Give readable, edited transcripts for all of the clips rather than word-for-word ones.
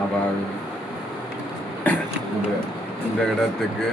பாபாவின் இந்த இடத்துக்கு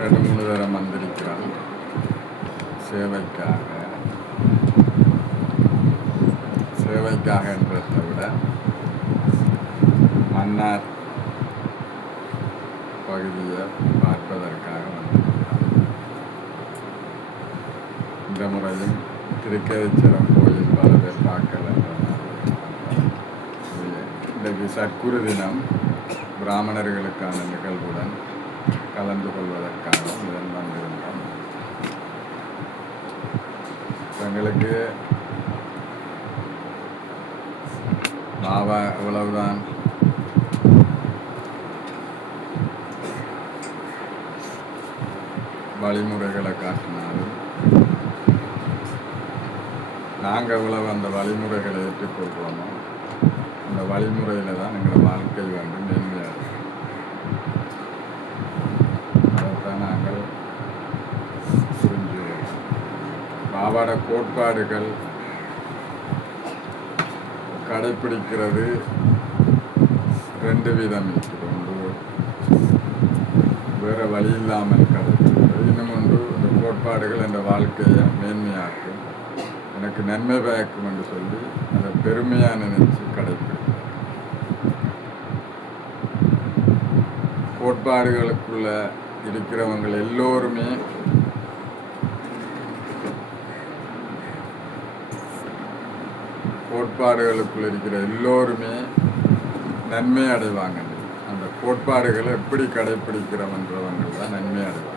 2-3 தரம் வந்திருக்கிறோம் சேவைக்காக என்றதை விட மன்னார் பகுதியை பார்ப்பதற்காக வந்திருக்கிறோம். இந்த முறையும் திருக்கேதீச்சரம் கோயில் பல பேர் பார்க்கல. இன்றைக்கு சற்குரு தினம் பிராமணர்களுக்கான நிகழ்வுடன் கலந்து கொள்வதற்காக இதன் வந்திருந்தோம். எங்களுக்கு பாபா இவ்வளவுதான் வழிமுறைகளை காட்டினாலும் நாங்கள் இவ்வளவு அந்த வழிமுறைகளை ஏற்றுக்கொள்வோமோ அந்த வழிமுறையில் தான் எங்களோட வாழ்க்கை வந்து மேன்மையாக அதைத்தான் நாங்கள் புரிஞ்சுவோம். பாபாட கோட்பாடுகள் கடைப்பிடிக்கிறது 2 விதம் இருக்குது. ஒன்று வேறு வழி இல்லாமல் கடைப்பிடிக்கிறது, இன்னும் ஒன்று இந்த கோட்பாடுகள் என்ற வாழ்க்கையை மேன்மையாக்கும், எனக்கு நன்மை பயக்கும் என்று சொல்லி அதை பெருமையாக நினைச்சு கடைப்பிடிக்கிறது. கோட்பாடுகளுக்குள்ள இருக்கிறவங்க எல்லோருமே கோட்பாடுகளுக்குள்ள இருக்கிற எல்லோருமே நன்மை அடைவாங்க. அந்த கோட்பாடுகளை எப்படி கடைப்பிடிக்கிறவன்றவங்க தான் நன்மை அடைவாங்க.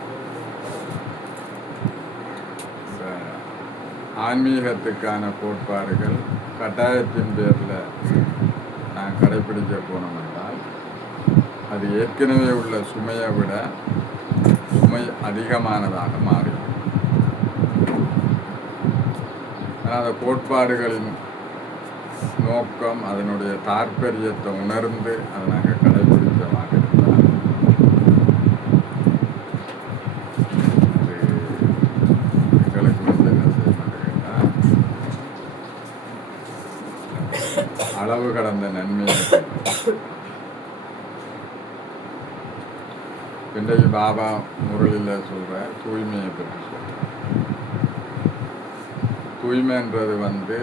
ஆன்மீகத்துக்கான கோட்பாடுகள் கட்டாயத்தின் பேரில் நான் கடைப்பிடிக்க போனோம் என்றால் அது ஏற்கனவே உள்ள சுமையை விட சுமை அதிகமானதாக மாறிடும். ஆனால் அந்த கோட்பாடுகளின் நோக்கம் அதனுடைய தாற்பயத்தை உணர்ந்து அதை நாங்கள் கடைபிடித்தமாக இருந்தால் அது எங்களுக்கு வந்து என்ன செய்யணும் கேட்டால் அளவு கடந்த நன்மையை இன்றைக்கு பாபா முரளியில் சொல்கிற தூய்மையை பற்றி சொல்கிறேன். தூய்மைன்றது வந்து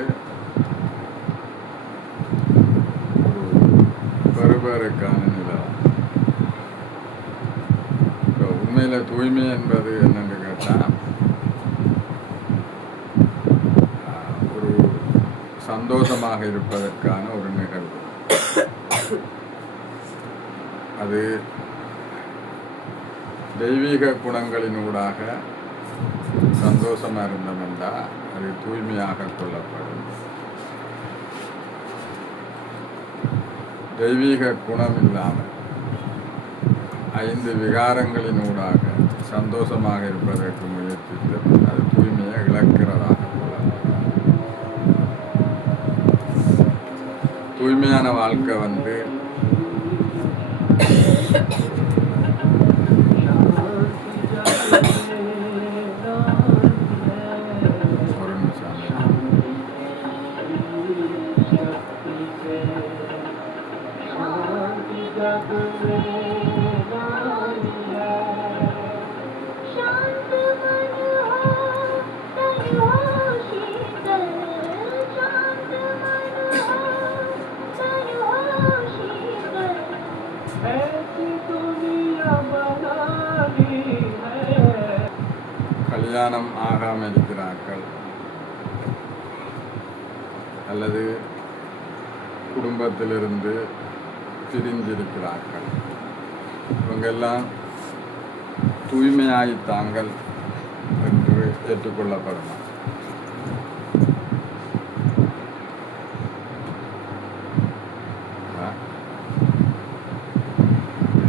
பெறுபேறுக்கான நிலை. இப்போ உண்மையில் தூய்மை என்பது என்னென்னு கேட்டால் ஒரு சந்தோஷமாக இருப்பதற்கான ஒரு நிகழ்வு. அது தெய்வீக குணங்களினூடாக சந்தோஷமாக இருந்தோம்னா அது தூய்மையாக கொள்ளப்படும். தெய்வீக குணம் இல்லாமல் 5 விகாரங்களினூடாக சந்தோஷமாக இருப்பதற்கு முயற்சித்து அது தூய்மையை இழக்கிறதாக கொள்ளப்படும். தூய்மையான வாழ்க்கை வந்து கல்யாணம் ஆகாமல் இருக்கிறார்கள் அல்லது குடும்பத்திலிருந்து பிரிந்திருக்கிறார்கள். இவங்கெல்லாம் தூய்மையாயித்தாங்கள் என்று ஏற்றுக்கொள்ளப்படலாம்.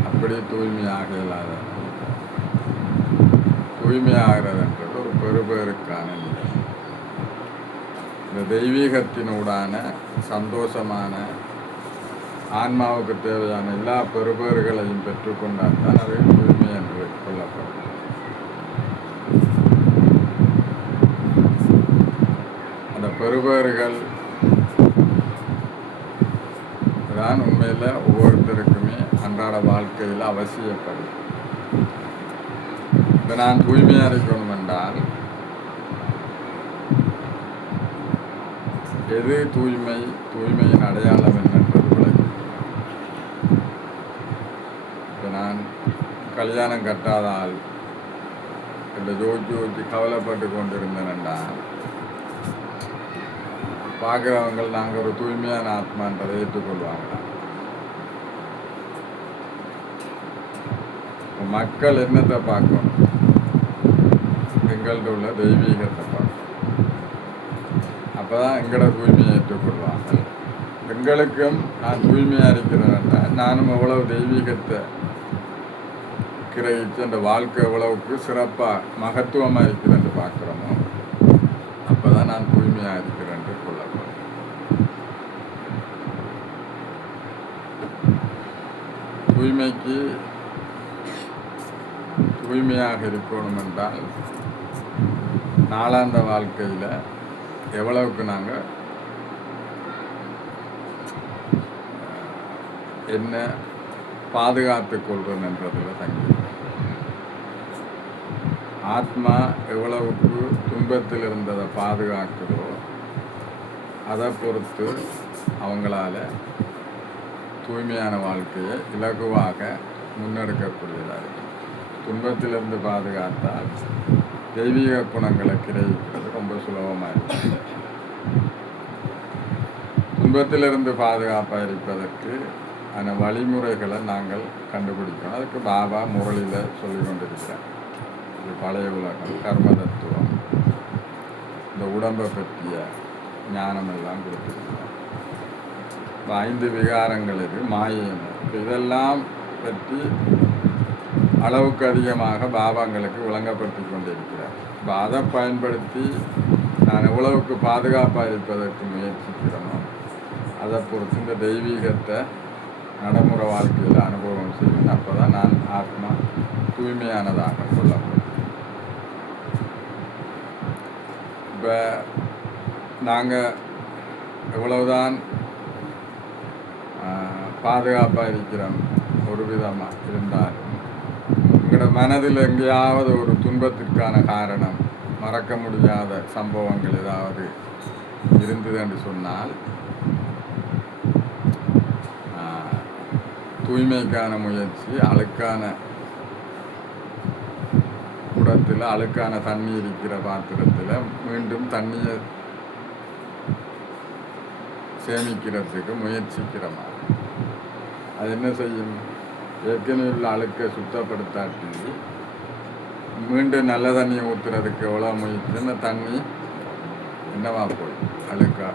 அப்படி தூய்மையாக இல்லாத தூய்மையாகிறதுன்றது ஒரு பெறுபேறுக்கான நிலை. இந்த தெய்வீகத்தினூடான சந்தோஷமான ஆன்மாவுக்கு தேவையான எல்லா பெறுபேறுகளையும் பெற்றுக்கொண்டால் தான் அது தூய்மை என்று கொள்ளப்படும். அந்த பெறுபேறுகள் இதுதான் உண்மையில் ஒவ்வொருத்தருக்குமே அன்றாட வாழ்க்கையில் அவசியப்படும். இப்போ நான் தூய்மையாக இருக்கணும் என்றால் எது தூய்மையின் அடையாளம் என்னன்றது விளக்கும். இப்போ நான் கல்யாணம் கட்டாத ஆள் இந்த யோசிச்சு கவலைப்பட்டு கொண்டிருந்தேன்டா பார்க்குறவங்க நாங்கள் ஒரு தூய்மையான ஆத்மான்றதை ஏற்றுக்கொள்வாங்களா? மக்கள் என்னத்தை பார்க்கணும்? எங்கள்கிட்ட உள்ள தெய்வீகத்தை பார்க்கணும். அப்போ தான் எங்களோட தூய்மையை ஏற்றுக்கொள்வாங்க. எங்களுக்கும் நான் தூய்மையாக இருக்கிறேன்னா நானும் எவ்வளவு தெய்வீகத்தை கிரகிச்சு அந்த வாழ்க்கை எவ்வளவுக்கு சிறப்பாக மகத்துவமாக இருக்குதுன்னு பார்க்குறோமோ அப்போ தான் நான் தூய்மையாக இருக்கிறேன்னு கொள்ளப்படும். தூய்மையாக இருக்கணும் என்றால் நாளாந்த வாழ்க்கையில் எவ்வளவுக்கு நாங்கள் என்ன பாதுகாத்து கொள்றோன்றதில் தங்கி ஆத்மா எவ்வளவுக்கு துன்பத்தில் இருந்ததை பாதுகாக்குதோ அதை பொறுத்து அவங்களால தூய்மையான வாழ்க்கையை இலகுவாக முன்னெடுக்கக்கூடியதாக இருக்கும். துன்பத்திலிருந்து பாதுகாத்தால் தெய்வீக குணங்களை கிரகிக்கிறது ரொம்ப சுலபமாக இருக்கும். துன்பத்திலிருந்து பாதுகாப்பாக இருப்பதற்கு அந்த வழிமுறைகளை நாங்கள் கண்டுபிடிக்கணும். அதுக்கு பாபா முரளியில் சொல்லி கொண்டிருக்கிறேன். இது பழைய உலகம், கர்ம தத்துவம், இந்த உடம்பை பற்றிய ஞானம் எல்லாம் கொடுத்துருக்கிறோம். 5 விகாரங்கள் இது, மாயம். இதெல்லாம் பற்றி அளவுக்கு அதிகமாக பாபாங்களுக்கு விளங்கப்படுத்தி கொண்டிருக்கிறார். இப்போ அதை பயன்படுத்தி நான் எவ்வளவுக்கு பாதுகாப்பாக இருப்பதற்கு முயற்சிக்கிறோமோ அதை பொறுத்து இந்த தெய்வீகத்தை நடைமுறை வாழ்க்கையில் அனுபவம் செய்வேன். அப்போ தான் நான் ஆத்மா தூய்மையானதாக கொள்ளப்படும். இப்போ நாங்கள் எவ்வளவுதான் பாதுகாப்பாக இருக்கிறோம் ஒரு விதமாக இருந்தாலும் எங்களோட மனதில் எங்கேயாவது ஒரு துன்பத்திற்கான காரணம், மறக்க முடியாத சம்பவங்கள் ஏதாவது இருந்தது என்று சொன்னால் தூய்மைக்கான முயற்சி, அழுக்கான குடத்தில் அழுக்கான தண்ணி இருக்கிற பாத்திரத்தில் மீண்டும் தண்ணியை சேமிக்கிறதுக்கு முயற்சிக்கிற மாதிரி அது என்ன செய்யும்? ஏற்கனவே உள்ள அழுக்கை சுத்தப்படுத்தாட்டி மீண்டும் நல்ல தண்ணியை ஊற்றுறதுக்கு எவ்வளோ முயற்சின்னா தண்ணி என்னவா போய் அழுக்கா.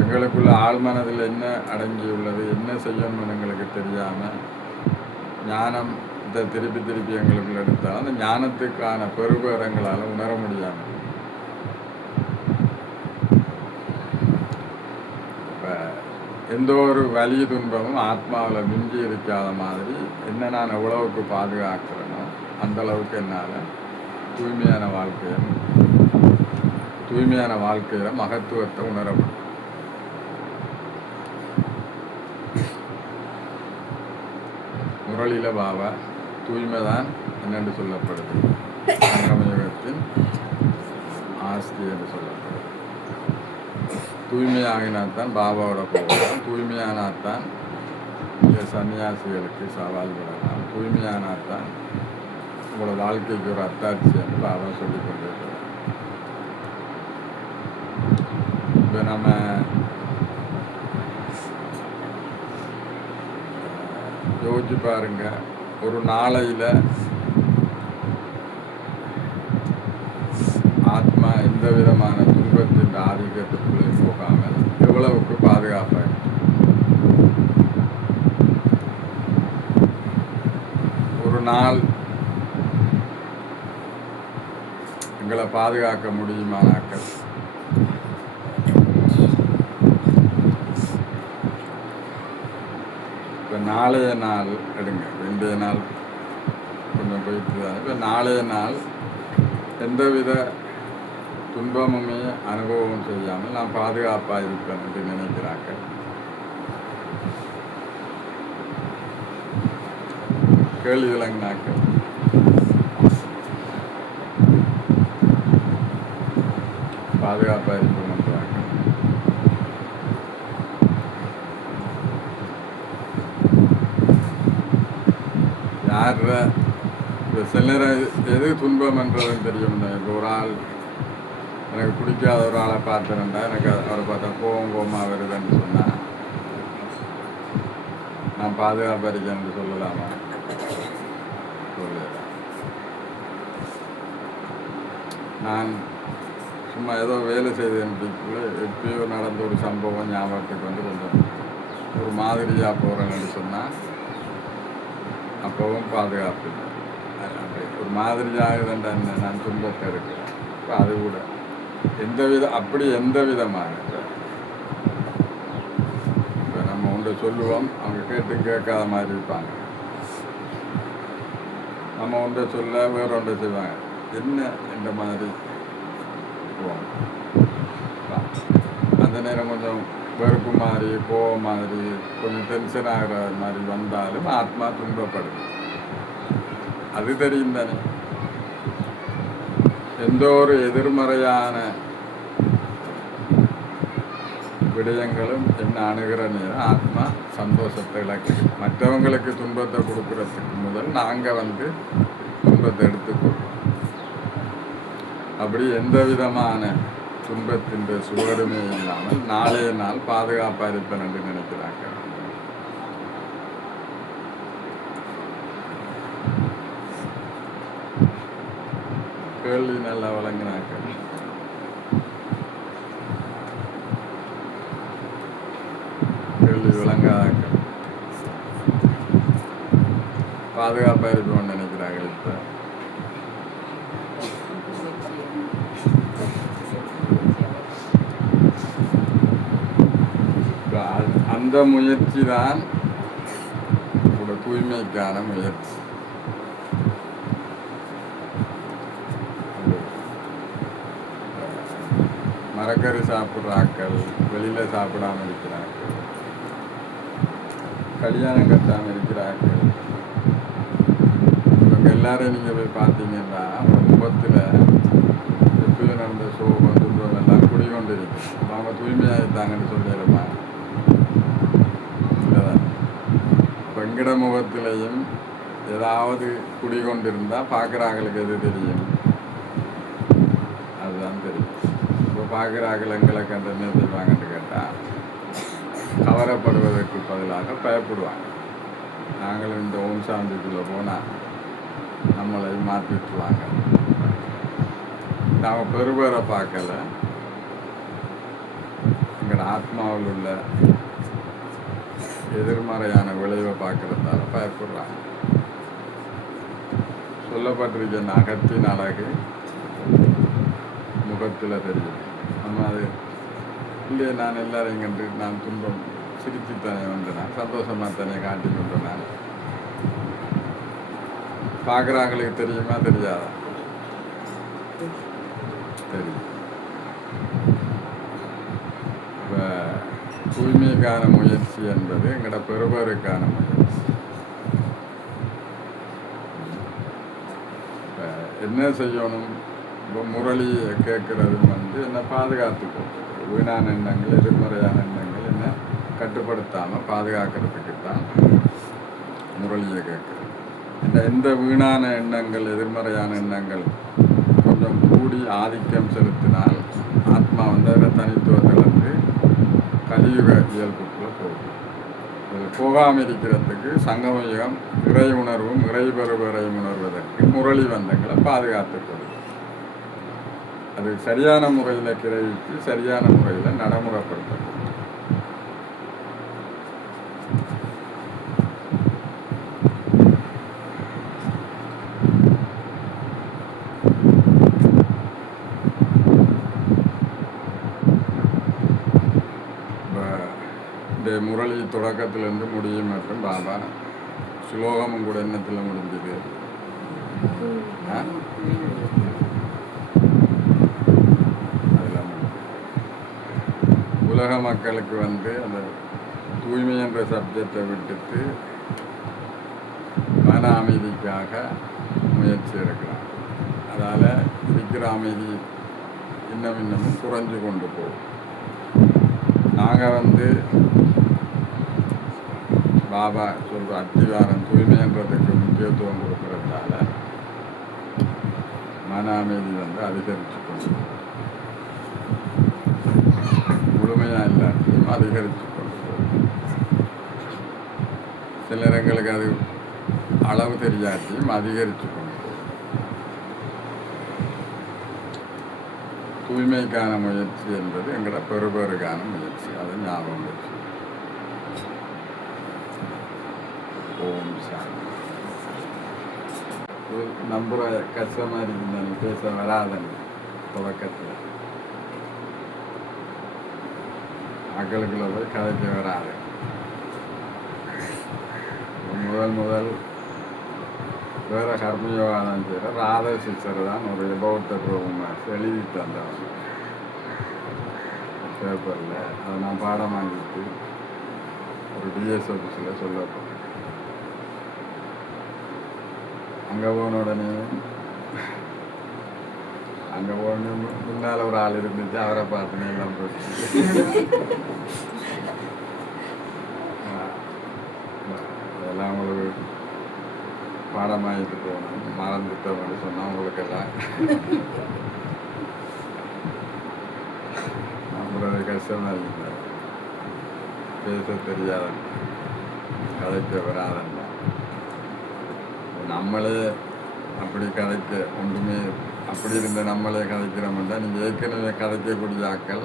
எங்களுக்குள்ள ஆழ்மனதில் என்ன அடங்கியுள்ளது, என்ன செய்யணும்னு எங்களுக்கு தெரியாமல் ஞானம் திருப்பி எங்களுக்குள்ள எடுத்தாலும் அந்த ஞானத்துக்கான பெருபேரங்களால் உணர முடியாமல் இப்போ எந்த ஒரு வலி துன்பமும் ஆத்மாவில் மிஞ்சி இருக்காத மாதிரி என்ன நான் எவ்வளவுக்கு பாதுகாக்கிறேனோ அந்தளவுக்கு என்னால் தூய்மையான வாழ்க்கையில் மகத்துவத்தை உணர முடியும். முரளியில் பாபா தூய்மை தான் என்னென்று சொல்லப்படுது, சங்கமயுகத்தின் ஆஸ்தி என்று சொல்லப்படுது. தூய்மையாகினால்தான் பாபாவோட போகலாம், தூய்மையானால்தான் சன்னியாசிகளுக்கு சவால் விடலாம், தூய்மையானால்தான் உங்களோட வாழ்க்கைக்கு ஒரு அத்தாட்சி என்று பாபா சொல்லிக் கொண்டிருக்கிறார். இப்போ நம்ம யோசிச்சு பாருங்க, ஒரு நாளையில் ஆத்மா எந்த விதமான துன்பத்தின் ஆதிக்கத்துக்குள்ளே போகாமல் எவ்வளவுக்கு பாதுகாப்பாக ஒரு நாள் எங்களை பாதுகாக்க முடியுமானாக்கள் இப்போ நாளைய நாள் எடுங்க, இன்றைய நாள் கொஞ்சம் போயிட்டு தான். இப்போ நாளைய நாள் எந்தவித துன்பமுமே அனுபவம் செய்யாமல் நான் பாதுகாப்பாக இருப்பேன் என்று நினைக்கிறாங்க. கேள்வி விளங்கினாக்கள் பாதுகாப்பாக இருக்கணுன்றாங்க. யார சில நேரம் எது துன்பம்ன்றதுன்னு தெரியும். இப்போ ஒரு ஆள் எனக்கு பிடிக்காத ஒரு ஆளை பார்த்தேன்டா, எனக்கு அவரை பார்த்தா கோபமாக வருதுன்னு சொன்னால் நான் பாதுகாப்பாக இருக்கேன்னு சொல்லலாமா? சொல்லலாம். நான் சும்மா ஏதோ வேலை செய்தேன்ட்டுக்குள்ளே எப்பயோ நடந்த ஒரு சம்பவம் ஞாபகத்துக்கு வந்து கொஞ்சம் ஒரு மாதிரியாக போகிறேன்னு சொன்னால் அப்பவும் பாதுகாப்பு இல்லை. ஒரு மாதிரியாகுதுன்ற நான் துன்பத்தை இருக்கிறேன். இப்போ அது கூட அப்படி எந்த விதமாக இப்போ நம்ம ஒன்றை சொல்லுவோம், அவங்க கேட்காத மாதிரி இருப்பாங்க. நம்ம ஒன்றை சொல்ல வேற ஒன்றை செய்வாங்க. என்ன இந்த மாதிரி அந்த நேரம் கொஞ்சம் வெறுப்பு மாதிரி, கோவம் மாதிரி, கொஞ்சம் டென்ஷன் ஆகிற மாதிரி வந்தாலும் ஆத்மா துன்பப்படுது. அது தெரியும் தானே. எந்த ஒரு எதிர்மறையான விடயங்களும் என்ன அணுகிற நேரம் ஆத்மா சந்தோஷத்தை இழக்குது. மற்றவங்களுக்கு துன்பத்தை கொடுக்கறதுக்கு முதல் நாங்கள் வந்து துன்பத்தை எடுத்துக்கொள்வோம். அப்படி எந்த விதமான துன்பத்தின் சுவடுமே இல்லாமல் நாளைய நாள் பாதுகாப்பாக இருப்பேன் என்று நினைக்கிறாங்க. கேள்வி நல்லா வழங்கினாக்க கேள்வி விளங்காதாக்க பாதுகாப்பாக இருப்போம்னு நினைக்கிறாங்க. இப்போ அந்த முயற்சி தான் தூய்மைக்கான முயற்சி. மரக்கறி சாப்பிட்ற ஆக்கள், வெளியில் சாப்பிடாமல் இருக்கிறார்கள், கல்யாணம் கட்டாமல் இருக்கிறார்கள், இவங்க எல்லாரும் நீங்கள் போய் பார்த்தீங்கன்னா குடும்பத்தில் எப்பயும் நடந்த சோகம் துன்பம் எல்லாம் குடிக்கொண்டு இருக்கு. அவங்க தூய்மையாக இருந்தாங்கன்னு சொல்லிடுமா? இல்லைதான். வெங்கட முகத்திலையும் ஏதாவது குடிக்கொண்டிருந்தால் பார்க்குறாங்களுக்கு எது தெரியும்? அதுதான் தெரியும். இப்போ பார்க்குறார்கள் எங்களை கண்டு என்ன செய்வாங்கன்னு கேட்டால் கவரப்படுவதற்கு பதிலாக பயப்படுவாங்க. நாங்களும் இந்த ஓம் சாந்திக்குள்ளே போனால் நம்மளை மாற்றிட்டுருவாங்க. நாம் பெருபேரை பார்க்கல, எங்களோட ஆத்மாவில் உள்ள எதிர்மறையான விளைவை பார்க்கறதால பயப்படுறாங்க. சொல்லப்பட்டிருக்க நகத்தின் அழகு முகத்தில் தெரியும். நம்ம அது இல்லையே, நான் எல்லாரையும் கண்டு நான் துன்பம் சிரிச்சுத்தானே வந்தேன், சந்தோஷமாக தானே காட்டி கொண்டு நான் பார்க்குறாங்களுக்கு தெரியுமா தெரியாதா? தெரியும். இப்போ தூய்மைக்கான முயற்சி என்பது எங்களோட பெறுபவருக்கான முயற்சி. இப்போ என்ன செய்யணும்? இப்போ முரளியை கேட்குறது வந்து என்ன பாதுகாத்துக்கும். வீணான எண்ணங்கள், எதிர்மறையான எண்ணங்கள் என்ன கட்டுப்படுத்தாமல் பாதுகாக்கிறதுக்கு தான் முரளியை கேட்குறது. எந்த வீணான எண்ணங்கள், எதிர்மறையான எண்ணங்கள் கொஞ்சம் கூடி ஆதிக்கம் செலுத்தினால் ஆத்மா வந்து அதில் தனித்துவத்தை வந்து கலியுக இயல்புக்குள்ளே போகும். அது போகாமல் இருக்கிறதுக்கு சங்கமயுகம் இறை உணர்வும் இறை பெறுவரை உணர்வதற்கு முரளி வந்தங்களை பாதுகாத்துக்கொள்ளும். அது சரியான முறையில் கிரகித்து சரியான முறையில் நடைமுறைப்படுத்தப்படும். இந்த முரளி தொடக்கத்திலேருந்து முடியும் மற்றும் பாபா ஸ்லோகமும் கூட எண்ணத்தில் முடிஞ்சது. உலக மக்களுக்கு வந்து அந்த தூய்மை என்ற சப்ஜெக்டை விட்டுட்டு மன மன அமைதிக்காக முயற்சி எடுக்கிறாங்க. அதால் இருக்கிற அமைதி இன்னமும் குறைஞ்சு கொண்டு போகும். நாங்கள் பாபா சொல்கிற அத்திவாரம் தூய்மைன்றதுக்கு முக்கியத்துவம் கொடுக்கறதால மன அமைதி அதிகரித்து கொண்டு போகும். முழுமையாக இல்லாட்டியும் அதிகரித்து கொண்டு போகும். சில நேரங்களுக்கு அது அளவு தெரியாட்டியும் அதிகரித்து கொண்டு போகும். தூய்மைக்கான முயற்சி என்பது எங்களோட பெறுபேறுக்கான முயற்சி. அதை ஞாபகம் வச்சு. ஓம் சாமி. நம்புற கஷ்டமா இருக்குன்னு பேச வராதன் துவக்கத்தில் மக்களுக்குள்ள போய் கதைக்க வராது. முதல் வேற கர்மயோகாதான் செய்கிற ராத சிஸ்டர் தான் ஒரு பௌத்த பிரபுமாஸ் எழுதி தந்தவன் பேப்பரில். அதை நான் பாடம் வாங்கிட்டு ஒரு டிஎஸ் ஆஃபீஸில் சொல்லப்போம். அங்கே போன உடனே முன்னால் ஒரு ஆள் இருந்துச்சு. அவரை பார்த்துனே எல்லாம் போச்சு. அதெல்லாம் உங்களுக்கு பாடமாகிட்டு போகணும். மறந்துட்டோம்னு சொன்னால் உங்களுக்கெல்லாம் நம்மளோட கஷ்டமாக இல்லை. பேச தெரியாதன், கதைக்க வராதன். நம்மளே அப்படி கதைக்க ஒன்றுமே அப்படி இருந்த நம்மளே கதைக்கிறோம்னா நீங்கள் ஏற்கனவே கதைக்கக்கூடிய ஆக்கள்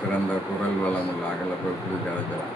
சிறந்த குரல் வளம் உள்ள ஆக்கள் அப்போ எப்படி கதைக்கலாம்.